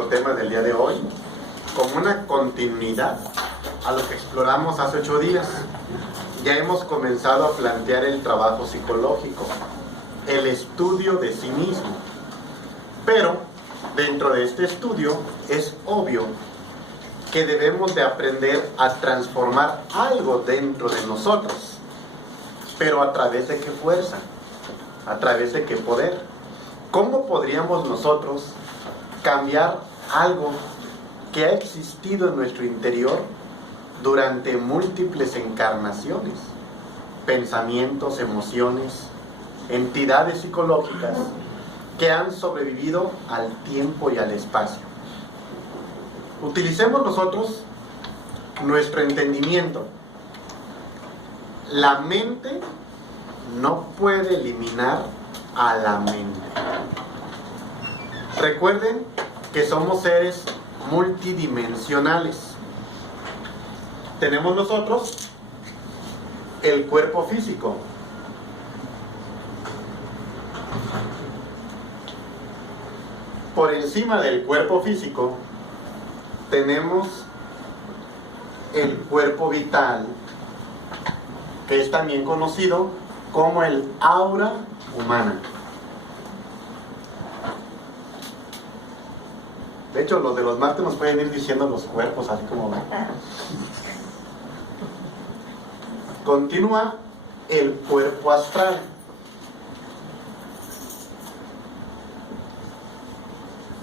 nuestro tema del día de hoy como una continuidad a lo que exploramos hace 8 días. Ya hemos comenzado a plantear el trabajo psicológico, el estudio de sí mismo. Pero dentro de este estudio es obvio que debemos de aprender a transformar algo dentro de nosotros. Pero ¿a través de qué fuerza? ¿A través de qué poder? ¿Cómo podríamos nosotros cambiar algo que ha existido en nuestro interior durante múltiples encarnaciones? Pensamientos, emociones, entidades psicológicas que han sobrevivido al tiempo y al espacio. Utilicemos nosotros nuestro entendimiento. La mente no puede eliminar a la mente. Recuerden que somos seres multidimensionales. Tenemos nosotros el cuerpo físico. Por encima del cuerpo físico tenemos el cuerpo vital, que es también conocido como el aura humana. De hecho, los de los martes nos pueden ir diciendo los cuerpos, así como ven. Continúa el cuerpo astral.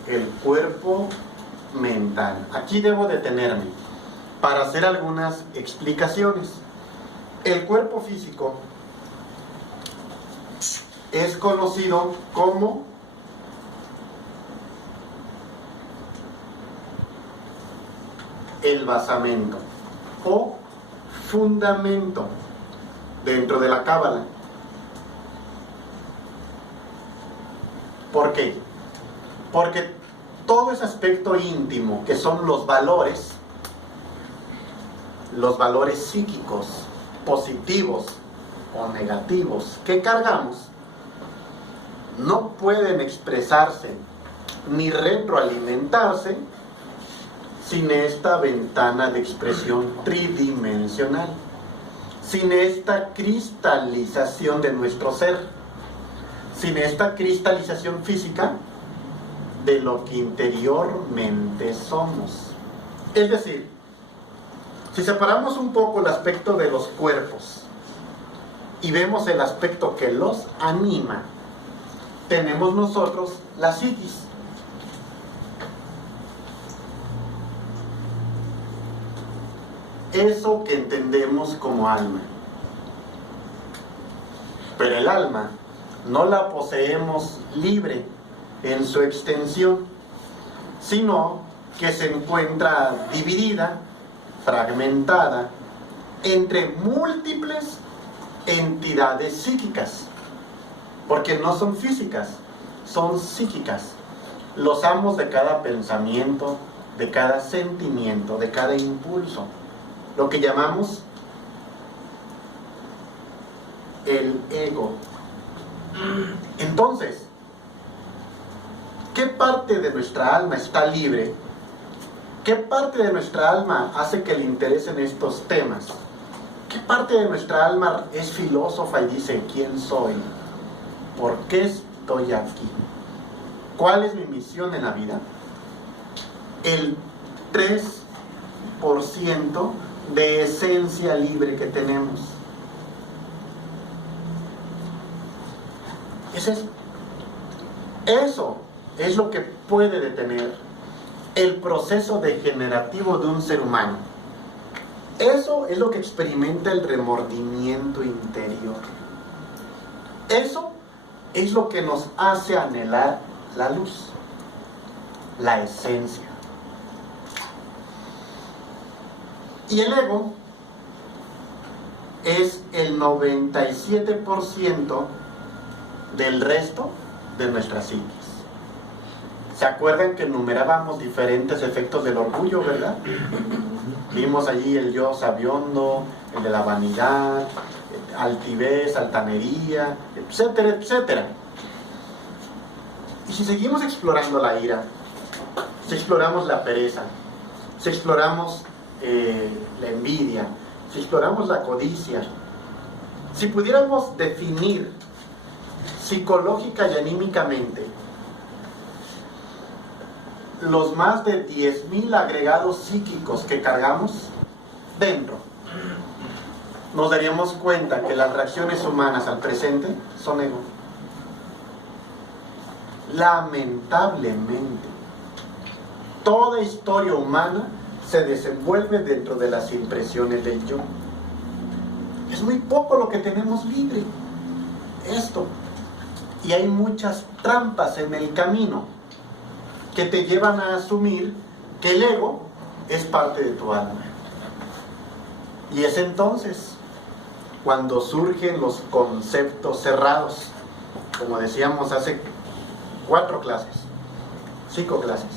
El cuerpo mental. Aquí debo detenerme para hacer algunas explicaciones. El cuerpo físico es conocido como el basamento o fundamento dentro de la Cábala. ¿Por qué? Porque todo ese aspecto íntimo que son los valores psíquicos, positivos o negativos que cargamos, no pueden expresarse ni retroalimentarse sin esta ventana de expresión tridimensional, sin esta cristalización de nuestro ser, sin esta cristalización física de lo que interiormente somos. Es decir, si separamos un poco el aspecto de los cuerpos y vemos el aspecto que los anima, tenemos nosotros la psiquis. Eso que entendemos como alma. Pero el alma no la poseemos libre en su extensión, sino que se encuentra dividida, fragmentada, entre múltiples entidades psíquicas, porque no son físicas, son psíquicas. Los amos de cada pensamiento, de cada sentimiento, de cada impulso, lo que llamamos el ego. Entonces, ¿qué parte de nuestra alma está libre? ¿Qué parte de nuestra alma hace que le interesen estos temas? ¿Qué parte de nuestra alma es filósofa y dice, ¿quién soy? ¿Por qué estoy aquí? ¿Cuál es mi misión en la vida? El 3% de esencia libre que tenemos. Es eso. Eso es lo que puede detener el proceso degenerativo de un ser humano. Eso es lo que experimenta el remordimiento interior. Eso es lo que nos hace anhelar la luz, la esencia. Y el ego es el 97% del resto de nuestra psiquis. ¿Se acuerdan que enumerábamos diferentes efectos del orgullo, verdad? Vimos allí el yo sabiondo, el de la vanidad, altivez, altanería, etcétera, etcétera. Y si seguimos explorando la ira, si exploramos la pereza, si exploramos la envidia, si exploramos la codicia, si pudiéramos definir psicológica y anímicamente los más de 10,000 agregados psíquicos que cargamos dentro, nos daríamos cuenta que las reacciones humanas al presente son ego. Lamentablemente, toda historia humana se desenvuelve dentro de las impresiones del yo. Es muy poco lo que tenemos libre, esto. Y hay muchas trampas en el camino que te llevan a asumir que el ego es parte de tu alma. Y es entonces cuando surgen los conceptos cerrados, como decíamos hace 5 clases,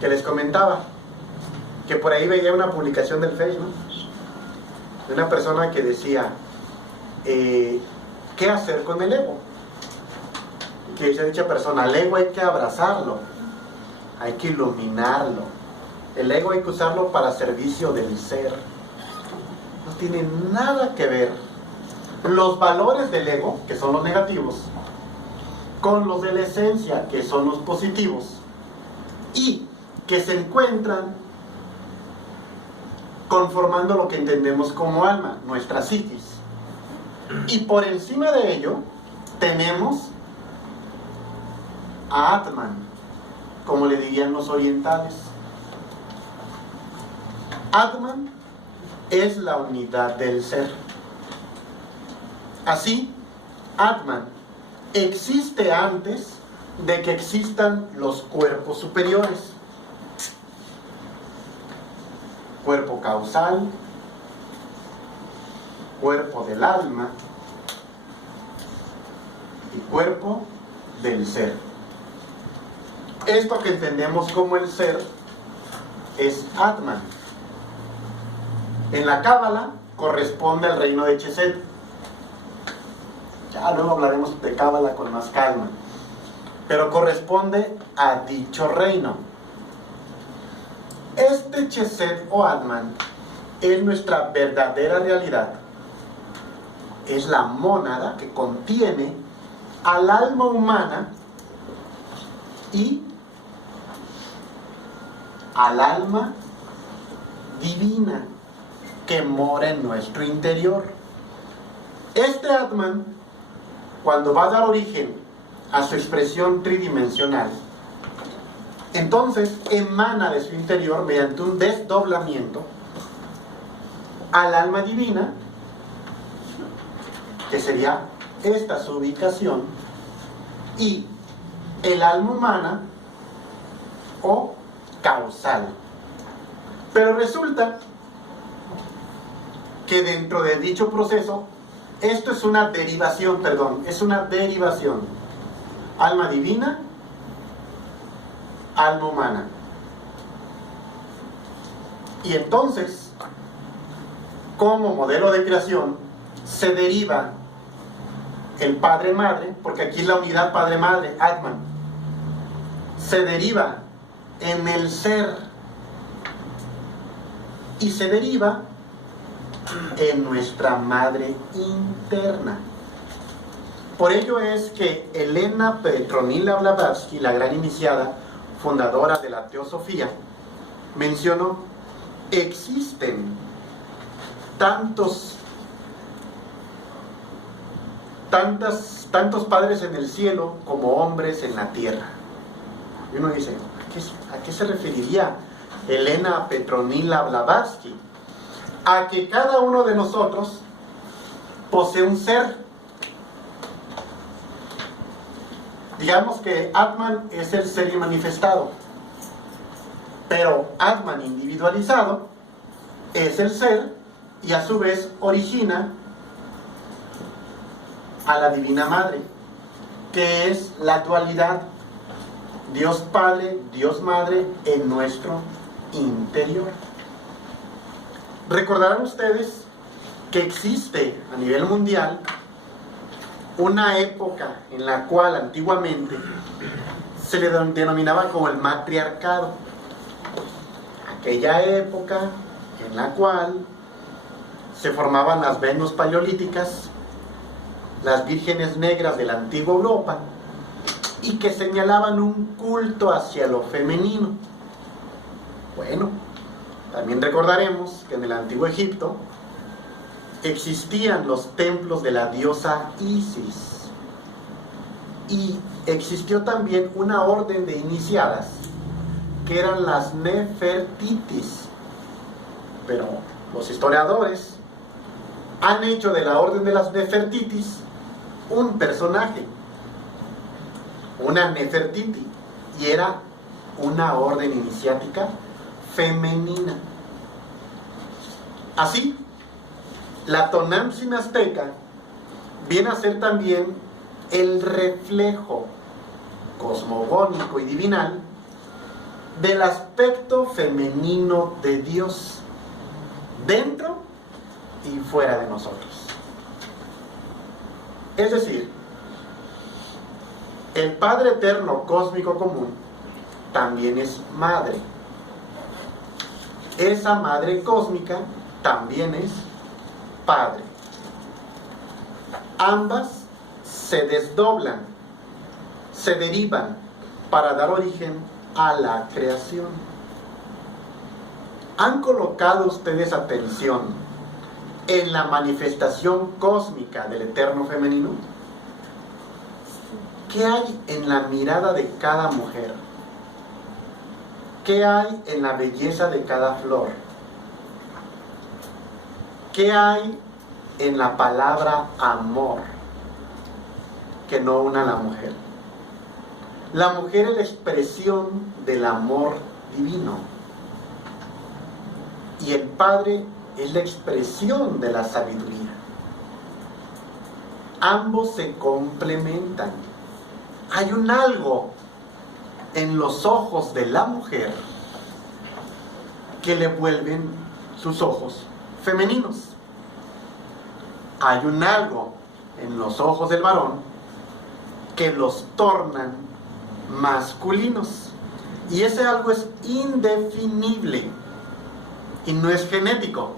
que les comentaba, que por ahí veía una publicación del Facebook de una persona que decía, ¿qué hacer con el ego? Que dice dicha persona, al ego hay que abrazarlo, hay que iluminarlo, el ego hay que usarlo para servicio del ser. No tiene nada que ver los valores del ego, que son los negativos, con los de la esencia, que son los positivos, y que se encuentran conformando lo que entendemos como alma, nuestra psiquis. Y por encima de ello tenemos a Atman, como le dirían los orientales. Atman es la unidad del ser. Así, Atman existe antes de que existan los cuerpos superiores. Cuerpo causal, cuerpo del alma y cuerpo del ser. Esto que entendemos como el ser es Atman. En la Cábala corresponde al reino de Chesed. Ya luego hablaremos de Cábala con más calma. Pero corresponde a dicho reino. Este Chesed o Atman es nuestra verdadera realidad. Es la mónada que contiene al alma humana y al alma divina que mora en nuestro interior. Este Atman, cuando va a dar origen a su expresión tridimensional, entonces emana de su interior mediante un desdoblamiento al alma divina, que sería esta su ubicación, y el alma humana o causal. Pero resulta que dentro de dicho proceso, esto es una derivación, alma divina, alma humana. Y entonces, como modelo de creación, se deriva el padre-madre, porque aquí es la unidad padre-madre, Atman, se deriva en el ser y se deriva en nuestra madre interna. Por ello es que Elena Petronila Blavatsky, la gran iniciada, fundadora de la teosofía, mencionó: existen tantos padres en el cielo como hombres en la tierra. Y uno dice, ¿a qué se referiría Elena Petronila Blavatsky? A que cada uno de nosotros posee un ser. Digamos que Atman es el ser manifestado, pero Atman individualizado es el ser y a su vez origina a la Divina Madre, que es la dualidad Dios Padre, Dios Madre en nuestro interior. Recordarán ustedes que existe a nivel mundial una época en la cual antiguamente se le denominaba como el matriarcado. aquella época en la cual se formaban las Venus paleolíticas, las vírgenes negras de la antigua Europa, y que señalaban un culto hacia lo femenino. Bueno, también recordaremos que en el antiguo Egipto existían los templos de la diosa Isis, y existió también una orden de iniciadas que eran las Nefertitis, pero los historiadores han hecho de la orden de las Nefertitis un personaje, una Nefertiti, y era una orden iniciática femenina. Así, la Tonantzin azteca viene a ser también el reflejo cosmogónico y divinal del aspecto femenino de Dios, dentro y fuera de nosotros. Es decir, el Padre Eterno Cósmico Común también es madre. Esa madre cósmica también es padre. Ambas se desdoblan, se derivan para dar origen a la creación. ¿Han colocado ustedes atención en la manifestación cósmica del Eterno Femenino? ¿Qué hay en la mirada de cada mujer? ¿Qué hay en la belleza de cada flor? ¿Qué hay en la palabra amor que no una a la mujer? La mujer es la expresión del amor divino, y el Padre es la expresión de la sabiduría. Ambos se complementan. Hay un algo en los ojos de la mujer que le vuelven sus ojos femeninos. Hay un algo en los ojos del varón que los tornan masculinos. Y ese algo es indefinible y no es genético.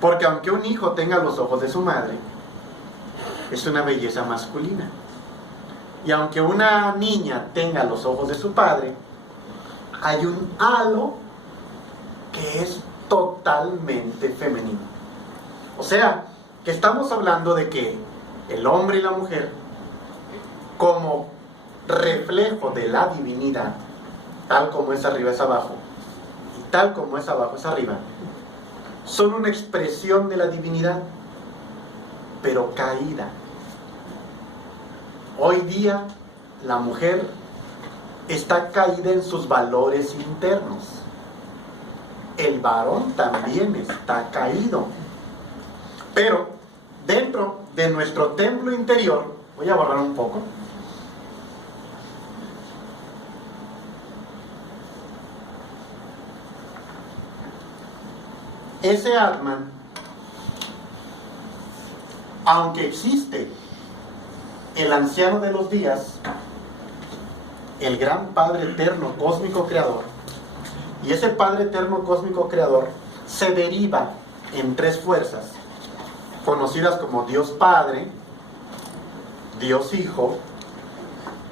Porque aunque un hijo tenga los ojos de su madre, es una belleza masculina. Y aunque una niña tenga los ojos de su padre, hay un halo que es totalmente femenino. O sea, que estamos hablando de que el hombre y la mujer, como reflejo de la divinidad, tal como es arriba es abajo, y tal como es abajo es arriba, son una expresión de la divinidad, pero caída. Hoy día la mujer está caída en sus valores internos. El varón también está caído. Pero dentro de nuestro templo interior, voy a borrar un poco. Ese Atman, aunque existe el anciano de los días, el gran Padre Eterno Cósmico Creador, y ese Padre Eterno Cósmico Creador se deriva en tres fuerzas, conocidas como Dios Padre, Dios Hijo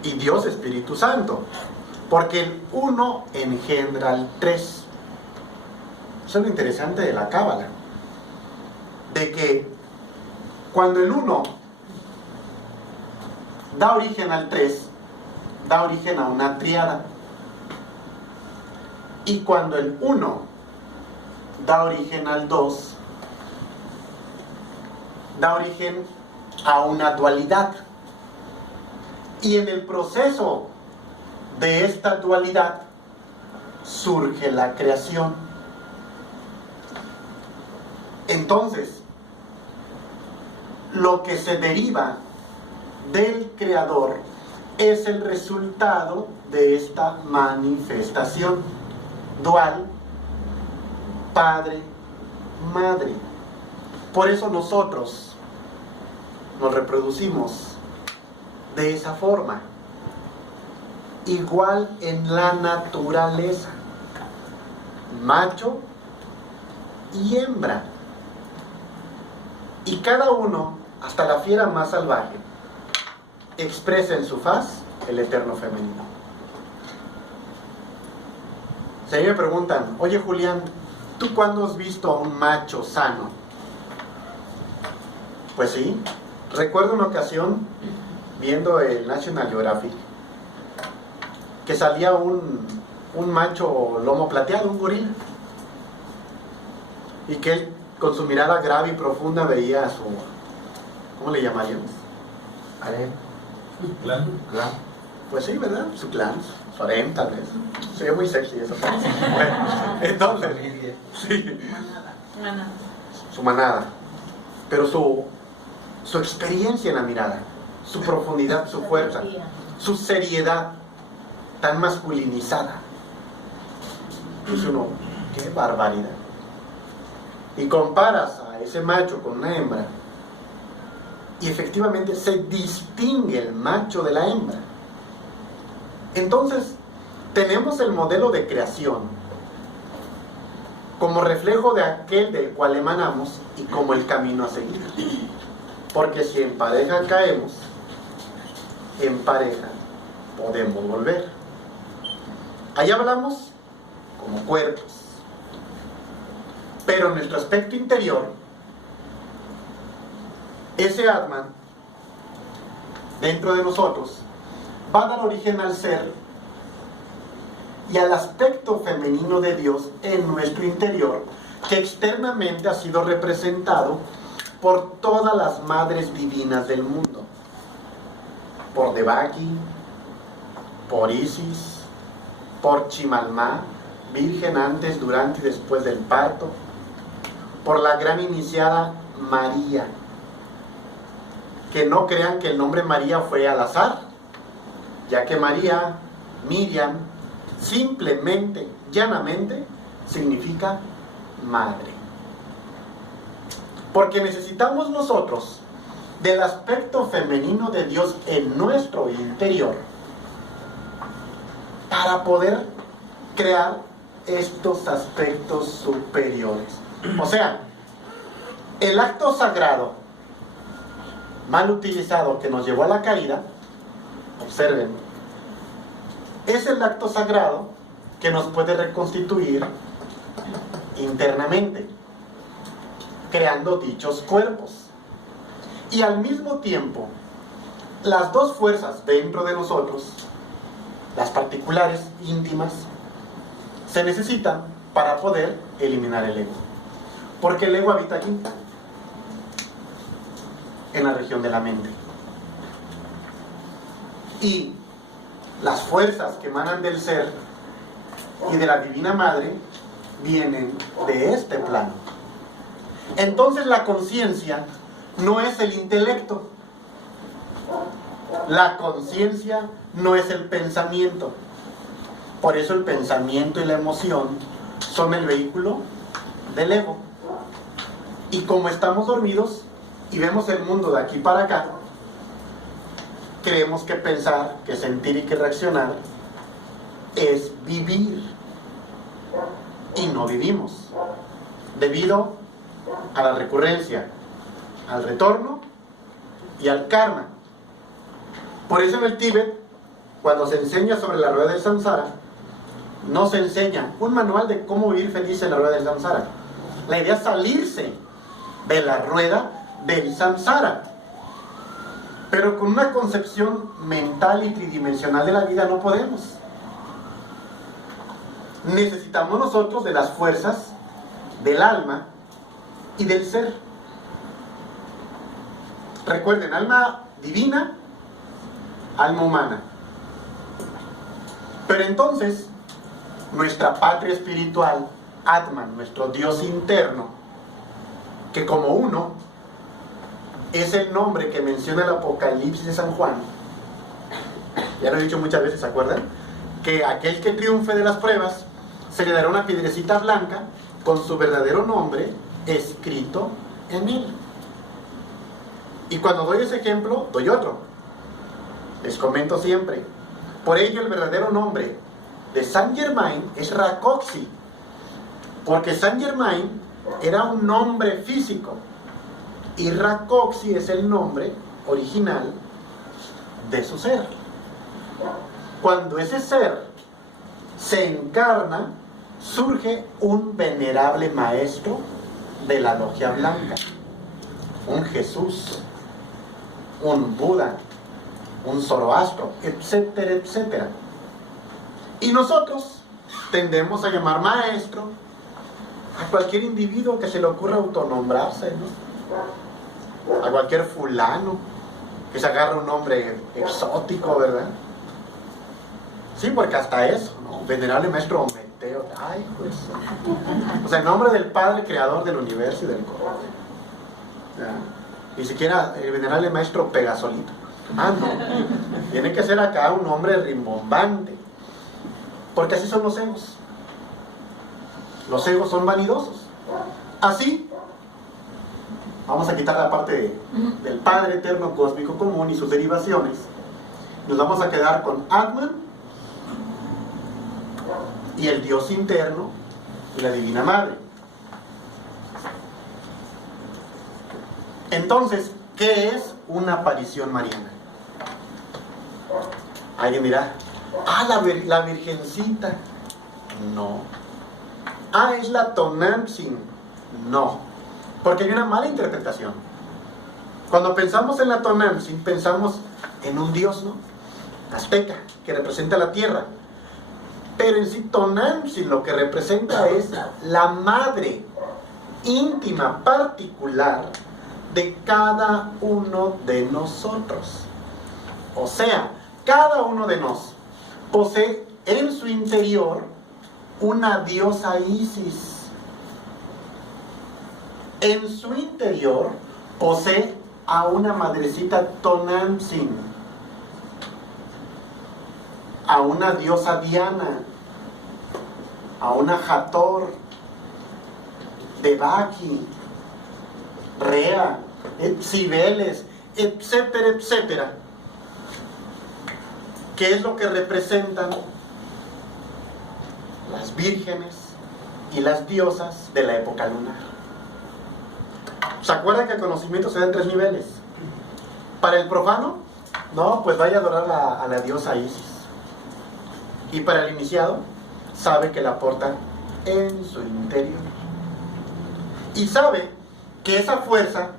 y Dios Espíritu Santo, porque el uno engendra al tres. Eso es lo interesante de la Cábala, de que cuando el uno da origen al 3, da origen a una tríada. Y cuando el 1 da origen al 2, da origen a una dualidad. Y en el proceso de esta dualidad surge la creación. Entonces, lo que se deriva del Creador es el resultado de esta manifestación dual, Padre, Madre. Por eso nosotros nos reproducimos de esa forma, igual en la naturaleza. macho y hembra. Y cada uno, hasta la fiera más salvaje, expresa en su faz el eterno femenino. Si a mí me preguntan, oye Julián, ¿tú cuándo has visto a un macho sano? Pues sí, recuerdo una ocasión viendo el National Geographic que salía un macho lomo plateado, un gorila, y que él con su mirada grave y profunda veía a su, ¿cómo le llamaríamos? ¿Clan? Pues sí, ¿verdad? Su clan, su harem tal vez. Se ve muy sexy eso. Bueno, entonces, sí, su manada. Pero su experiencia en la mirada, su profundidad, su fuerza, su seriedad tan masculinizada. Dice uno, qué barbaridad. Y comparas a ese macho con una hembra, y efectivamente se distingue el macho de la hembra. Entonces, tenemos el modelo de creación como reflejo de aquel del cual emanamos y como el camino a seguir. Porque si en pareja caemos, en pareja podemos volver. Ahí hablamos como cuerpos. Pero en nuestro aspecto interior, ese Atman, dentro de nosotros, va a dar origen al ser y al aspecto femenino de Dios en nuestro interior, que externamente ha sido representado por todas las madres divinas del mundo. Por Devaki, por Isis, por Chimalmá, virgen antes, durante y después del parto, por la gran iniciada María. Que no crean que el nombre María fue al azar, ya que María, Miriam, simplemente, llanamente, significa madre. Porque necesitamos nosotros del aspecto femenino de Dios en nuestro interior para poder crear estos aspectos superiores. O sea, el acto sagrado mal utilizado que nos llevó a la caída, observen, es el acto sagrado que nos puede reconstituir internamente, creando dichos cuerpos. Y al mismo tiempo, las dos fuerzas dentro de nosotros, las particulares, íntimas, se necesitan para poder eliminar el ego. Porque el ego habita aquí, en la región de la mente. Y las fuerzas que emanan del ser y de la Divina Madre vienen de este plano. Entonces la conciencia no es el intelecto. La conciencia no es el pensamiento. Por eso el pensamiento y la emoción son el vehículo del ego. Y como estamos dormidos y vemos el mundo de aquí para acá, creemos que pensar, que sentir y que reaccionar es vivir. Y no vivimos, debido a la recurrencia, al retorno y al karma. Por eso en el Tíbet, cuando se enseña sobre la rueda del samsara, no se enseña un manual de cómo vivir feliz en la rueda del samsara. La idea es salirse de la rueda del samsara. Pero con una concepción mental y tridimensional de la vida no podemos. Necesitamos nosotros de las fuerzas del alma y del ser. Recuerden, alma divina, alma humana. Pero entonces, nuestra patria espiritual, Atman, nuestro Dios interno, que como uno, es el nombre que menciona el Apocalipsis de San Juan. Ya lo he dicho muchas veces, ¿se acuerdan? Que aquel que triunfe de las pruebas, se le dará una piedrecita blanca con su verdadero nombre escrito en él. Y cuando doy ese ejemplo, doy otro. Les comento siempre. Por ello el verdadero nombre de Saint Germain es Rakoczy, Porque Saint Germain era un nombre físico y Rákóczi es el nombre original de su ser. Cuando ese ser se encarna, surge un venerable maestro de la logia blanca, un Jesús, un Buda, un Zoroastro, etcétera, etcétera. Y nosotros tendemos a llamar maestro a cualquier individuo que se le ocurra autonombrarse, ¿no? A cualquier fulano que se agarre un nombre exótico, ¿verdad? Sí, porque hasta eso, ¿no? Venerable maestro Ometeo, ay, pues. O sea, en nombre del Padre Creador del universo y del cosmos. Ni siquiera el venerable maestro Pegasolito. Ah, no. Tiene que ser acá un nombre rimbombante. Porque así son los egos. Los egos son vanidosos. Así, vamos a quitar la parte del Padre Eterno Cósmico Común y sus derivaciones. Nos vamos a quedar con Atman y el Dios interno y la Divina Madre. Entonces, ¿qué es una aparición mariana? Alguien dirá, la Virgencita. No. Es la Tonantzin. No. Porque hay una mala interpretación. Cuando pensamos en la Tonantzin, pensamos en un dios, ¿no? Azteca, que representa la tierra. Pero en sí, Tonantzin lo que representa es la madre íntima, particular de cada uno de nosotros. O sea, cada uno de nosotros posee en su interior una diosa Isis. En su interior posee a una madrecita Tonantzin, a una diosa Diana, a una Hathor, Devaki, Rea, Cibeles, etcétera, etcétera. ¿Qué es lo que representan las vírgenes y las diosas de la época lunar? ¿Se acuerdan que el conocimiento se da en 3 niveles? Para el profano, no, pues vaya a adorar a la diosa Isis. Y para el iniciado, sabe que la porta en su interior. Y sabe que esa fuerza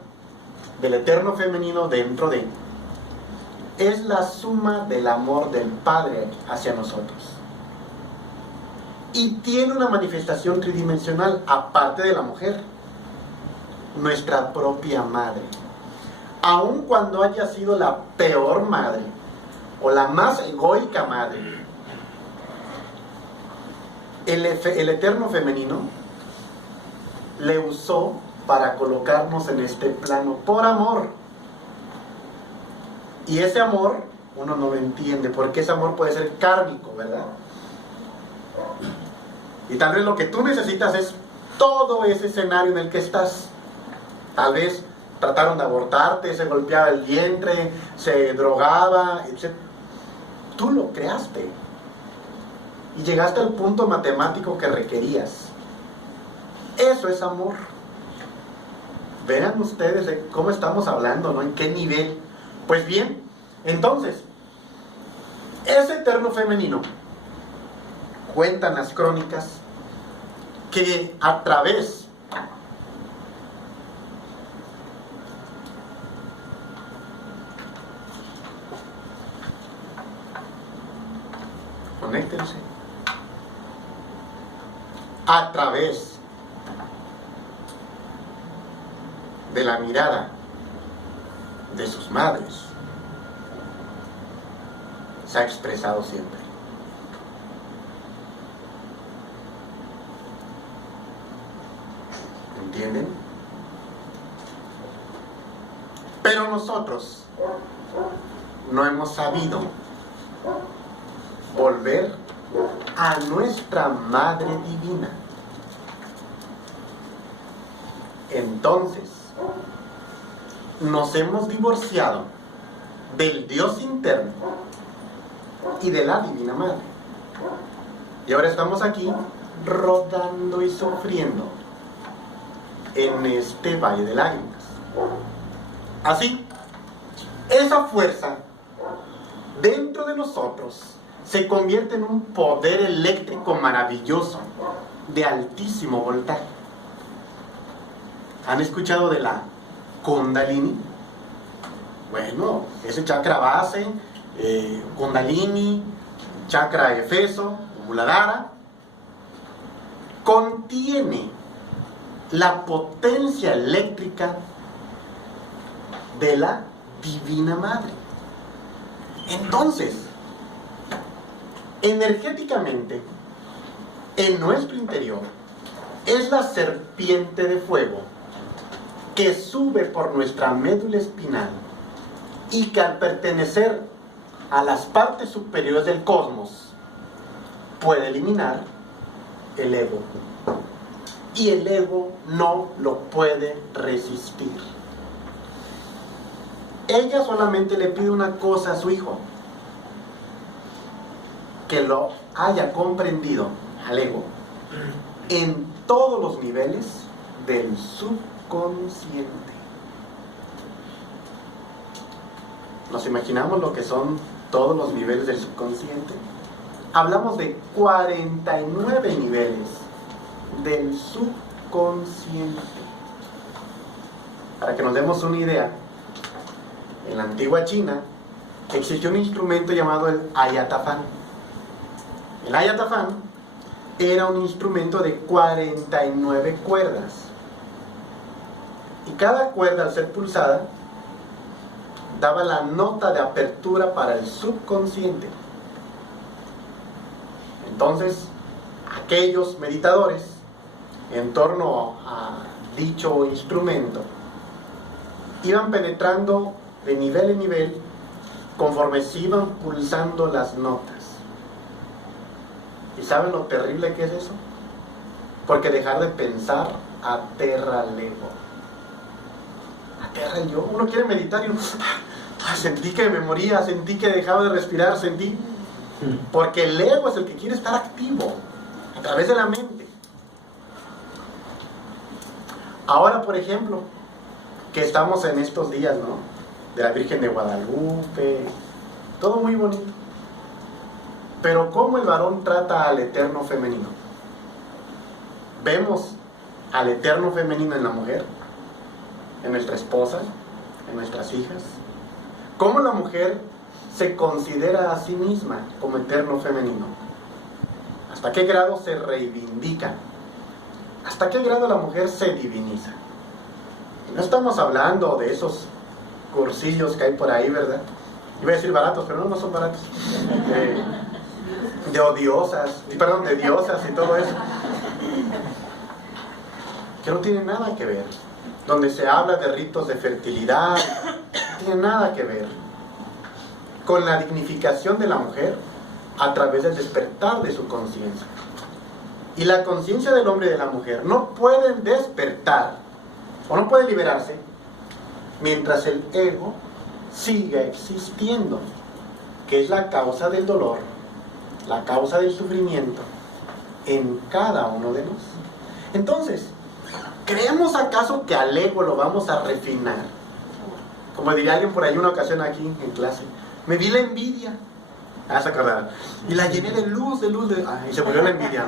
del eterno femenino dentro de él es la suma del amor del Padre hacia nosotros. Y tiene una manifestación tridimensional, aparte de la mujer, nuestra propia madre. Aun cuando haya sido la peor madre, o la más egoica madre, el eterno femenino le usó para colocarnos en este plano por amor. Y ese amor, uno no lo entiende, porque ese amor puede ser kármico, ¿verdad? Y tal vez lo que tú necesitas es todo ese escenario en el que estás. Tal vez trataron de abortarte, se golpeaba el vientre, se drogaba, etc. Tú lo creaste. Y llegaste al punto matemático que requerías. Eso es amor. Vean ustedes de cómo estamos hablando, ¿no? ¿En qué nivel? Pues bien, entonces, ese eterno femenino, cuentan las crónicas, que a través conéctense, a través de la mirada de sus madres, se ha expresado siempre. ¿Entienden? Pero nosotros no hemos sabido volver a nuestra Madre Divina. Entonces, nos hemos divorciado del Dios interno y de la Divina Madre. Y ahora estamos aquí rodando y sufriendo en este valle de lágrimas. Así, esa fuerza dentro de nosotros se convierte en un poder eléctrico maravilloso de altísimo voltaje. ¿Han escuchado de la Kundalini? Bueno, ese chakra base, Kundalini, chakra Efeso, Muladhara, contiene la potencia eléctrica de la Divina Madre. Entonces, energéticamente, en nuestro interior, es la serpiente de fuego que sube por nuestra médula espinal y que al pertenecer a las partes superiores del cosmos puede eliminar el ego. Y el ego no lo puede resistir. Ella solamente le pide una cosa a su hijo: que lo haya comprendido al ego en todos los niveles del subconsciente. ¿Nos imaginamos lo que son todos los niveles del subconsciente? Hablamos de 49 niveles del subconsciente. Para que nos demos una idea, en la antigua China existió un instrumento llamado el ayatafán. El ayatafán era un instrumento de 49 cuerdas. Y cada cuerda, al ser pulsada, daba la nota de apertura para el subconsciente. Entonces, aquellos meditadores, en torno a dicho instrumento, iban penetrando de nivel en nivel conforme se iban pulsando las notas. ¿Y saben lo terrible que es eso? Porque dejar de pensar aterra al ego. Aterra el yo. Uno quiere meditar y uno, sentí que me moría, sentí que dejaba de respirar, sentí. Porque el ego es el que quiere estar activo a través de la mente. Ahora, por ejemplo, que estamos en estos días, ¿no?, de la Virgen de Guadalupe, todo muy bonito. Pero ¿cómo el varón trata al eterno femenino? Vemos al eterno femenino en la mujer, en nuestra esposa, en nuestras hijas. ¿Cómo la mujer se considera a sí misma como eterno femenino? ¿Hasta qué grado se reivindica? ¿Hasta qué grado la mujer se diviniza? Y no estamos hablando de esos cursillos que hay por ahí, ¿verdad? Iba a decir baratos, pero no son baratos. De odiosas, de diosas y todo eso. Que no tiene nada que ver. Donde se habla de ritos de fertilidad, no tiene nada que ver con la dignificación de la mujer a través del despertar de su conciencia. Y la conciencia del hombre y de la mujer no pueden despertar o no puede liberarse mientras el ego siga existiendo, que es la causa del dolor, la causa del sufrimiento en cada uno de nosotros. Entonces, ¿creemos acaso que al ego lo vamos a refinar? Como diría alguien por ahí una ocasión aquí en clase, me vi la envidia. Se acordaron. Y la llené de luz, y se murió la envidia,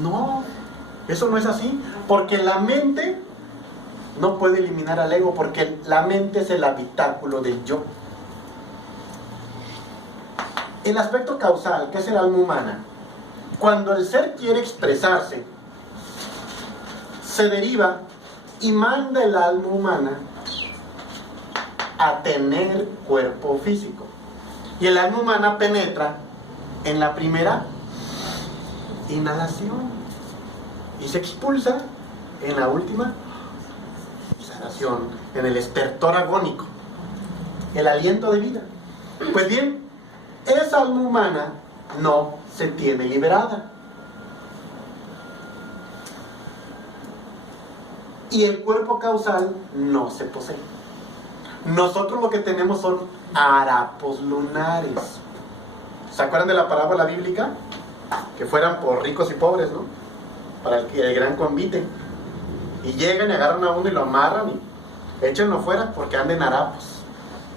¿no? No, eso no es así, porque la mente no puede eliminar al ego, porque la mente es el habitáculo del yo. El aspecto causal, que es el alma humana, cuando el ser quiere expresarse, se deriva y manda el alma humana a tener cuerpo físico. Y el alma humana penetra en la primera inhalación y se expulsa en la última exhalación, en el estertor agónico, el aliento de vida. Pues bien, esa alma humana no se tiene liberada. Y el cuerpo causal no se posee. Nosotros lo que tenemos son harapos lunares. ¿Se acuerdan de la parábola bíblica? Que fueran por ricos y pobres, ¿no? Para el gran convite. Y llegan y agarran a uno y lo amarran y échenlo fuera porque anden harapos.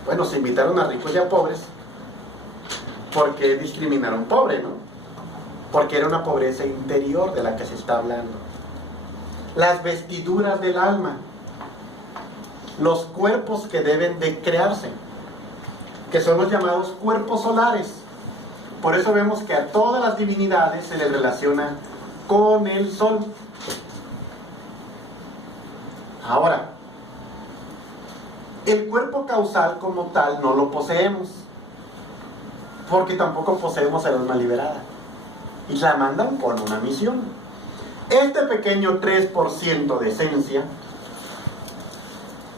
Bueno, se invitaron a ricos y a pobres. ¿Por qué discriminar a un pobre, no? Porque era una pobreza interior de la que se está hablando. Las vestiduras del alma. Los cuerpos que deben de crearse, que son los llamados cuerpos solares. Por eso vemos que a todas las divinidades se les relaciona con el sol. Ahora, el cuerpo causal como tal no lo poseemos, porque tampoco poseemos el alma liberada. Y la mandan con una misión. Este pequeño 3% de esencia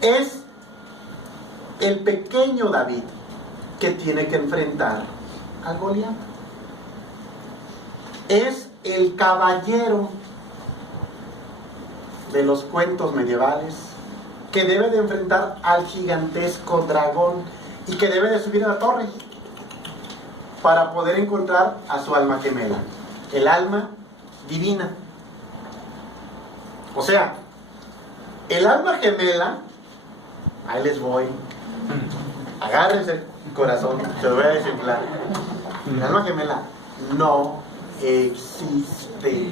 es el pequeño David que tiene que enfrentar al Goliat. Es el caballero de los cuentos medievales que debe de enfrentar al gigantesco dragón y que debe de subir a la torre para poder encontrar a su alma gemela, el alma divina. O sea, el alma gemela, ahí les voy, agárrense el corazón, se lo voy a desemplar. El alma gemela no existe.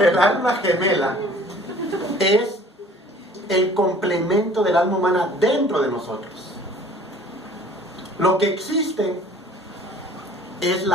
El alma gemela es el complemento del alma humana dentro de nosotros. Lo que existe es la